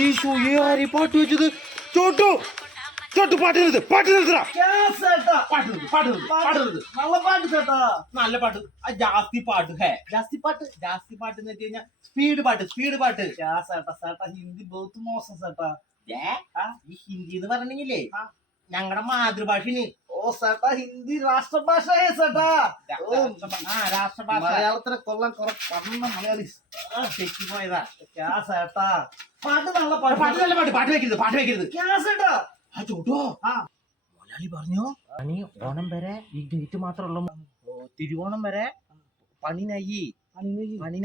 ഈശോ ഈ ആരി? പാട്ട് വെച്ചത്? ചോട്ടു? ചോട്ടു പാട്ട് നിർത്ത് പാട്ട് നിർത്തടാ പാട്ട് പാട്ട് പാട്ട് നല്ല പാട്ട് ചേട്ടാ. നല്ല പാട്ട്. ആ ജാസ്തി പാട്ട് ഹേ. ജാസ്തി പാട്ട്? ജാസ്തി പാട്ട് എന്ന് വെച്ച് കഴിഞ്ഞാൽ സ്പീഡ് പാട്ട് സ്പീഡ് പാട്ട്. ചേട്ടാ ചേട്ടാ ഹിന്ദി ബഹുത്ത് മോശം ചേട്ടാ. ഈ ഹിന്ദി എന്ന് പറഞ്ഞില്ലേ. ഞങ്ങളുടെ മാതൃഭാഷന് ഓ സേട്ടാ ഹിന്ദി രാഷ്ട്രഭാഷ ചേട്ടാ. ഓ, ആ രാഷ്ട്രഭാഷ. മലയാളത്തിനെ കൊല്ലം കുറെ പറഞ്ഞ മലയാളി തെറ്റിപ്പോയതാ. ചേട്ടാ. പാട്ട് നല്ല പാട്ട് പാട്ട്. പാട്ട്. ആ ആ. പറഞ്ഞു? പണി ഓണം വരെ ഈ ഗേറ്റ് മാത്രമുള്ള തിരുവോണം വരെ പണി നയ്യി. പണി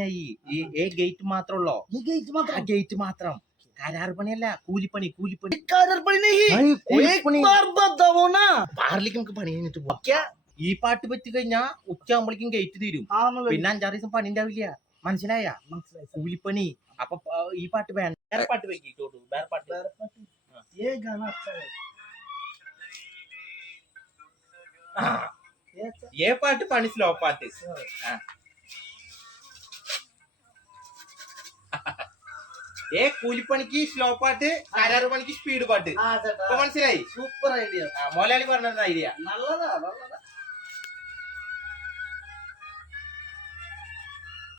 ഈ ഏ ഗേറ്റ് മാത്രമുള്ളോ? ഈ ഗേറ്റ് മാത്രം. ആ ഗേറ്റ് മാത്രം. കരാർ പണിയല്ല കൂലിപ്പണി കൂലിപ്പണി. കരാർ പണി പാർലേക്ക് പണി കഴിഞ്ഞിട്ട് ഈ പാട്ട് പറ്റി കഴിഞ്ഞാ ഉച്ച ആകുമ്പോഴേക്കും ഗേറ്റ് തീരും. പിന്നെ അഞ്ചാറ് ദിവസം പണി ഉണ്ടാവില്ല. മനസ്സിലായ കൂലിപ്പണി അപ്പൊ ഈ പാട്ട് വേണ്ട വേറെ പാട്ട് വെക്കിട്ടോട്ടു വേറെ പാട്ട് വേറെ പാട്ട് ഏ ഗാന ఏ పార్ట్ పని స్లో పార్ట్ ఏ కూలి పనికి స్లో పార్ట్ కరారు పనికి స్పీడ్ పార్ట్ మనసిలాయి సూపర్ ఐడియా మొలాలి పడిన ఐడియా నల్లదా నల్లదా